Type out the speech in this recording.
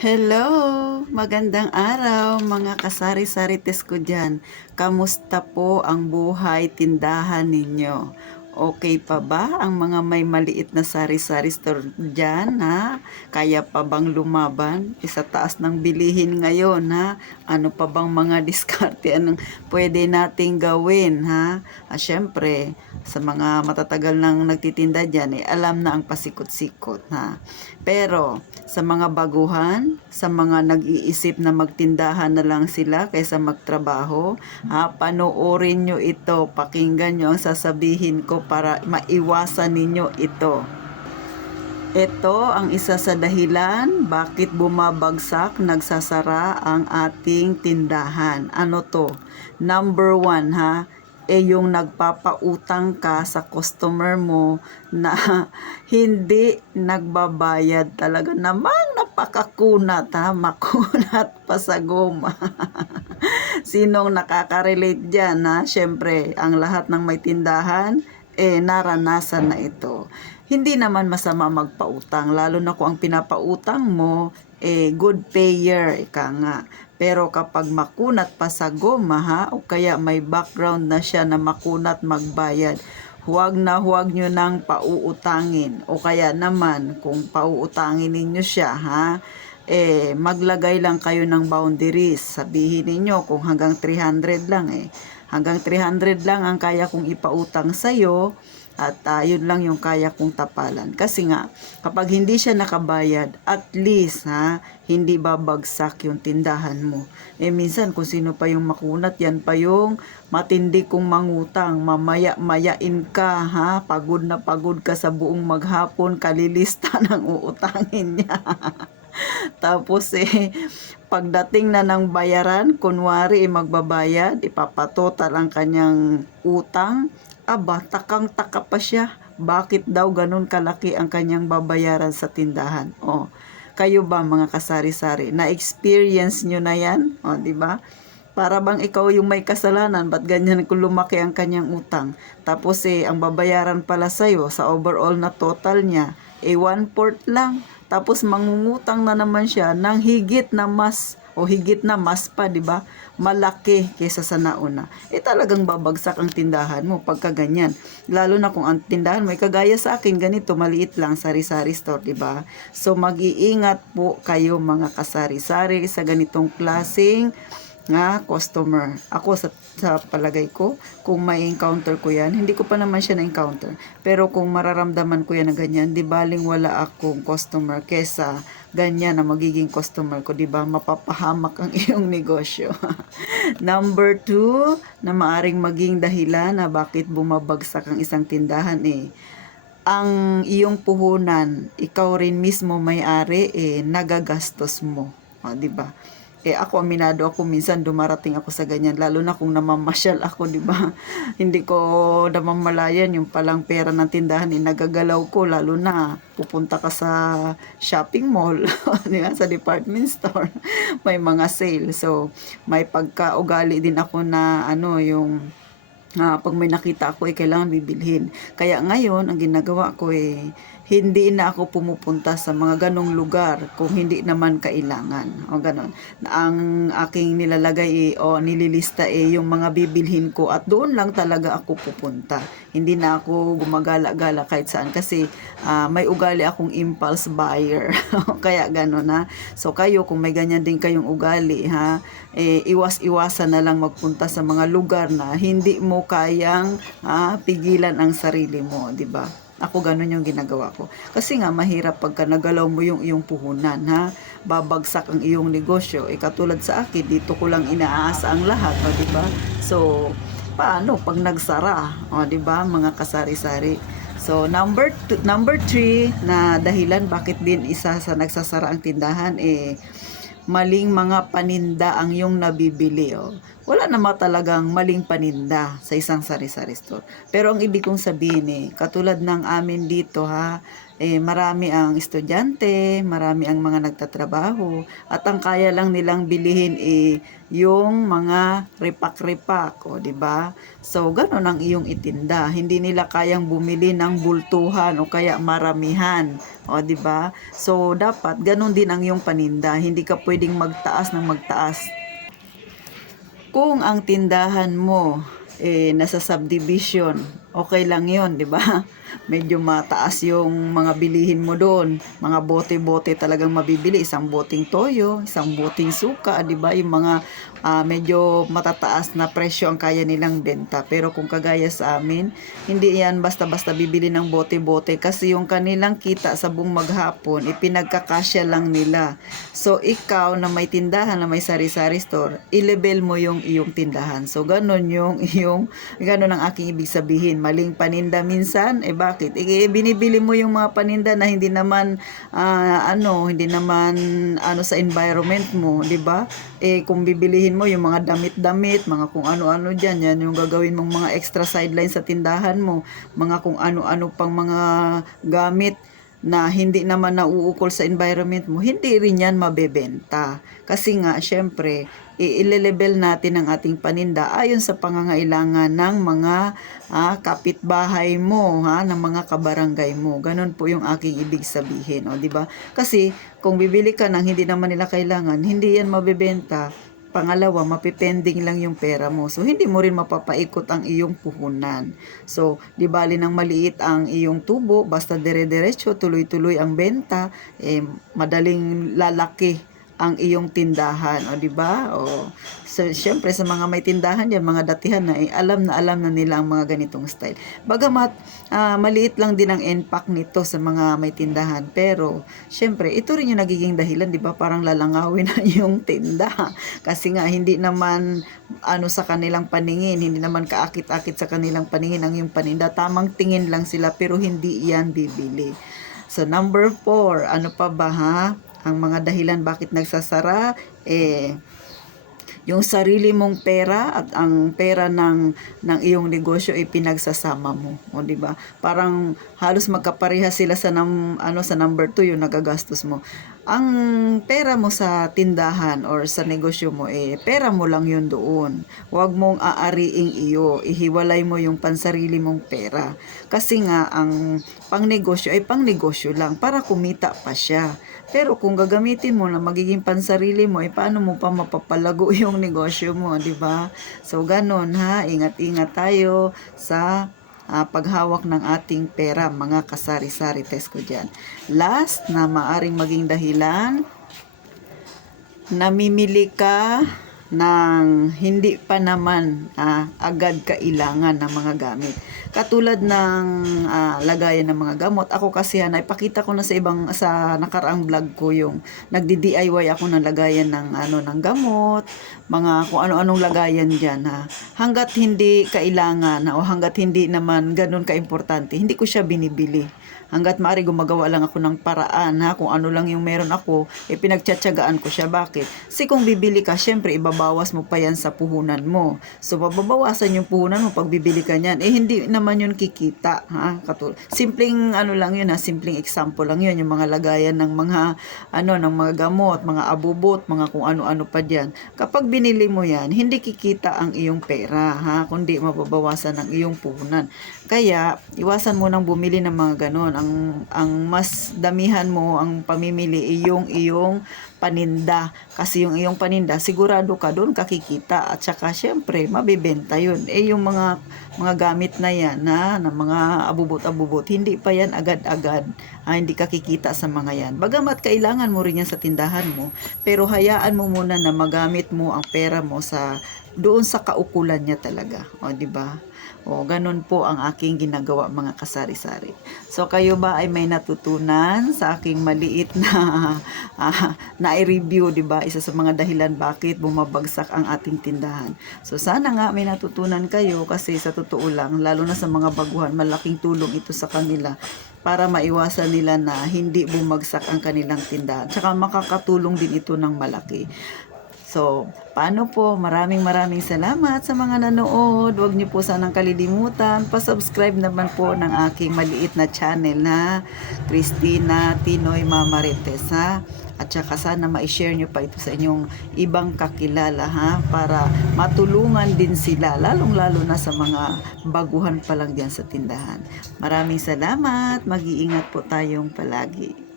Hello! Magandang araw mga kasari-sarites ko dyan. Kamusta po ang buhay tindahan ninyo? Okay pa ba ang mga may maliit na sari-sari store dyan, ha? Kaya pa bang lumaban? Sa taas ng bilihin ngayon, ha? Ano pa bang mga diskarte anong pwede nating gawin, ha? Syempre, sa mga matatagal nang nagtitinda dyan, alam na ang pasikot-sikot, ha? Pero, sa mga baguhan, sa mga nag-iisip na magtindahan na lang sila kaysa magtrabaho, panoorin nyo ito, pakinggan nyo ang sasabihin ko para maiwasan ninyo ito. Ito ang isa sa dahilan bakit bumabagsak, nagsasara ang ating tindahan. Ano to? Number one, yung nagpapautang ka sa customer mo na hindi nagbabayad. Talaga namang napakakunat, makunat pa sa goma. Sinong nakaka-relate dyan, Siyempre, ang lahat ng may tindahan, naranasan na ito. Hindi naman masama magpautang, lalo na kung ang pinapautang mo, good payer, ika nga. Pero kapag makunat pa sa goma, o kaya may background na siya na makunat magbayad, huwag nyo nang pauutangin. O kaya naman, kung pauutangin ninyo siya, maglagay lang kayo ng boundaries. Sabihin niyo kung hanggang 300 lang hanggang 300 lang ang kaya kong ipautang sa'yo at yun lang yung kaya kong tapalan. Kasi nga, kapag hindi siya nakabayad, at least hindi babagsak yung tindahan mo. Minsan kung sino pa yung makunat, yan pa yung matindi kong mangutang. Mamaya-mayain ka, pagod na pagod ka sa buong maghapon, kalilista ng uutangin niya. Tapos pagdating na ng bayaran, kunwari magbabayad, ipapatotal ang kanyang utang, takang-taka pa siya. Bakit daw ganun kalaki ang kanyang babayaran sa tindahan? Kayo ba mga kasari-sari, na-experience nyo na yan? Di ba? Para bang ikaw yung may kasalanan, ba't ganyan kung lumaki ang kanyang utang? Tapos ang babayaran pala sa'yo sa overall na total niya, 1/4 lang. Tapos mangungutang na naman siya ng higit na mas o higit na mas pa, 'di ba? Malaki kaysa sa nauna. Talagang babagsak ang tindahan mo pagka ganyan. Lalo na kung ang tindahan mo kagaya sa akin ganito, maliit lang, sari-sari store, 'di ba? So mag-iingat po kayo mga kasari-sari sa ganitong klaseng customer. Ako sa palagay ko, kung may encounter ko yan, hindi ko pa naman siya na-encounter. Pero kung mararamdaman ko yan na ganyan, di baling wala akong customer kesa ganyan na magiging customer ko, di ba? Mapapahamak ang iyong negosyo. Number 2, na maaring maging dahilan na bakit bumabagsak ang isang tindahan ang iyong puhunan, ikaw rin mismo may-ari nagagastos mo. Di ba? Ako, aminado ako, minsan dumarating ako sa ganyan, lalo na kung namamasyal ako, di ba? Hindi ko namamalayan yung palang pera ng tindahan, nagagalaw ko, lalo na pupunta ka sa shopping mall, di ba? Sa department store, may mga sale. So, may pagkaugali din ako na yung pag may nakita ako kailangan bibilhin. Kaya ngayon, ang ginagawa ko hindi na ako pumupunta sa mga ganong lugar kung hindi naman kailangan. O ganon. Ang aking nilalagay nililista yung mga bibilhin ko at doon lang talaga ako pupunta. Hindi na ako gumagala-gala kahit saan kasi may ugali akong impulse buyer. Kaya ganon So kayo, kung may ganyan din kayong ugali iwas-iwasan na lang magpunta sa mga lugar na hindi mo kayang pigilan ang sarili mo, di ba? Ako ganun yung ginagawa ko. Kasi nga mahirap pagka nagalaw mo yung iyong puhunan, babagsak ang iyong negosyo. Katulad sa akin, dito ko lang inaasa ang lahat, di ba? So, paano pag nagsara? Di ba, mga kasari-sari? So, number 3 na dahilan bakit din isa sa nagsasara ang tindahan maling mga paninda ang yung nabibili. Wala naman talagang maling paninda sa isang sari-sari store. Pero ang ibig kong sabihin katulad ng amin dito marami ang estudyante, marami ang mga nagtatrabaho, at ang kaya lang nilang bilihin yung mga repak-repak, o di ba? So ganun ang iyong itinda. Hindi nila kayang bumili ng bultuhan o kaya maramihan, o di ba? So dapat ganun din ang iyong paninda. Hindi ka pwedeng magtaas ng magtaas. Kung ang tindahan mo nasa subdivision, okay lang 'yon, 'di ba? Medyo mataas yung mga bilihin mo doon. Mga bote-bote talagang mabibili, isang boteng toyo, isang boteng suka, 'di ba? Yung mga medyo matataas na presyo ang kaya nilang benta. Pero kung kagaya sa amin, hindi yan basta-basta bibili ng bote-bote kasi yung kanilang kita sa buong maghapon, ipinagkakasya lang nila. So, ikaw na may tindahan, na may sari-sari store, i-level mo yung iyong tindahan. So, ganun ganun ang aking ibig sabihin. Maling paninda minsan, bakit? Binibili mo yung mga paninda na hindi naman, hindi naman, sa environment mo, di ba? Kung bibilihin mo yung mga damit-damit, mga kung ano-ano dyan, yan yung gagawin mong mga extra sideline sa tindahan mo, mga kung ano-ano pang mga gamit na hindi naman nauukol sa environment mo, hindi rin yan mabebenta. Kasi nga, syempre, i-level natin ang ating paninda ayon sa pangangailangan ng mga kapitbahay mo, ng mga kabarangay mo. Ganun po yung aking ibig sabihin, o di ba? Kasi kung bibili ka ng hindi naman nila kailangan, hindi yan mabebenta. Pangalawa, mapipending lang yung pera mo. So, hindi mo rin mapapaikot ang iyong puhunan. So, di bali ng maliit ang iyong tubo, basta dire-diretso, tuloy-tuloy ang benta, madaling lalaki ang iyong tindahan, o di ba? O so syempre sa mga may tindahan diyan, mga datihan na alam na nila ang mga ganitong style. Bagamat maliit lang din ang impact nito sa mga may tindahan, pero syempre ito rin yung nagiging dahilan, di ba? Parang lalangawin na yung tinda. Kasi nga hindi naman sa kanilang paningin, hindi naman kaakit-akit sa kanilang paningin ang yung paninda. Tamang tingin lang sila pero hindi yan bibili. So number 4, ano pa ba ang mga dahilan bakit nagsasara? Yung sarili mong pera at ang pera ng iyong negosyo ay pinagsasama mo, o di ba? Parang halos magkaparehas sila sa sa number 2 yung nagagastos mo. Ang pera mo sa tindahan or sa negosyo mo pera mo lang yun doon. Huwag mong aariing iyo, ihiwalay mo yung pansarili mong pera. Kasi nga ang pangnegosyo ay pangnegosyo lang para kumita pa siya. Pero kung gagamitin mo na magiging pansarili mo, paano mo pa mapapalago yung negosyo mo, di ba? So, ganun ingat-ingat tayo sa paghawak ng ating pera, mga kasari-sari test ko dyan. Last na maaring maging dahilan, namimili ka ng hindi pa naman agad kailangan ng mga gamit. Katulad ng lagayan ng mga gamot. Ako kasi naipakita ko na sa nakaraang vlog ko yung nagdi-DIY ako ng lagayan ng gamot, mga kung ano-anong lagayan diyan Hangga't hindi kailangan o hangga't hindi naman ganun kaimportante, hindi ko siya binibili. Hangga't maaari gumagawa lang ako ng paraan kung ano lang yung meron ako, pinagtsatsagaan ko siya. Bakit? Kasi kung bibili ka, syempre ibabawas mo pa yan sa puhunan mo. So mababawasan yung puhunan mo pag bibili ka niyan. Hindi naman yun kikita, simpleng lang yun simpleng example lang yun, yung mga lagayan ng mga ng mga gamot, mga abubot, mga kung ano-ano pa diyan. Kapag binili mo yan, hindi kikita ang iyong pera, kundi mababawasan ang iyong puhunan. Kaya iwasan mo nang bumili ng mga ganon. Ang mas damihan mo ang pamimili yung iyong paninda, kasi yung iyong paninda sigurado ka doon kakikita, at saka syempre mabebenta yun. Yung mga gamit na yan na mga abubot-abubot, hindi pa yan agad-agad, hindi kakikita sa mga yan. Bagamat kailangan mo rin yan sa tindahan mo, pero hayaan mo muna na magamit mo ang pera mo doon sa kaukulan niya talaga, o di ba? O, ganun po ang aking ginagawa, mga kasari-sari. So, kayo ba ay may natutunan sa aking maliit na i-review, di ba? Isa sa mga dahilan bakit bumabagsak ang ating tindahan. So, sana nga may natutunan kayo, kasi sa totoo lang, lalo na sa mga baguhan, malaking tulong ito sa kanila para maiwasan nila na hindi bumagsak ang kanilang tindahan. Tsaka makakatulong din ito ng malaki. So, paano po? Maraming salamat sa mga nanood. Huwag niyo po sanang kalilimutan. Pa-subscribe naman po ng aking maliit na channel na Christina Tinoy Mamarites, ha? At saka sana ma-share nyo pa ito sa inyong ibang kakilala, ha? Para matulungan din sila, lalong-lalo na sa mga baguhan pa lang diyan sa tindahan. Maraming salamat. Mag-iingat po tayong palagi.